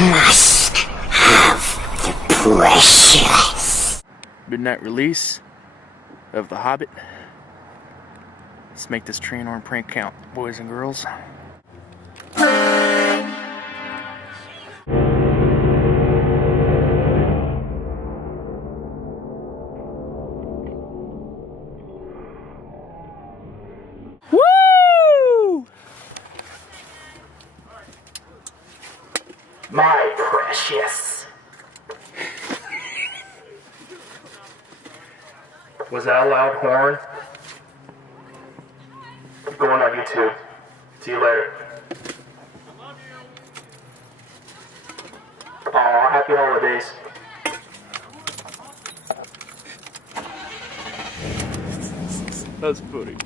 must have the precious. Midnight release of the Hobbit. Let's make this train arm prank count, boys and girls. Woo! My precious. Was that a loud horn? Going on YouTube. See you later. Aw, happy holidays. That's funny.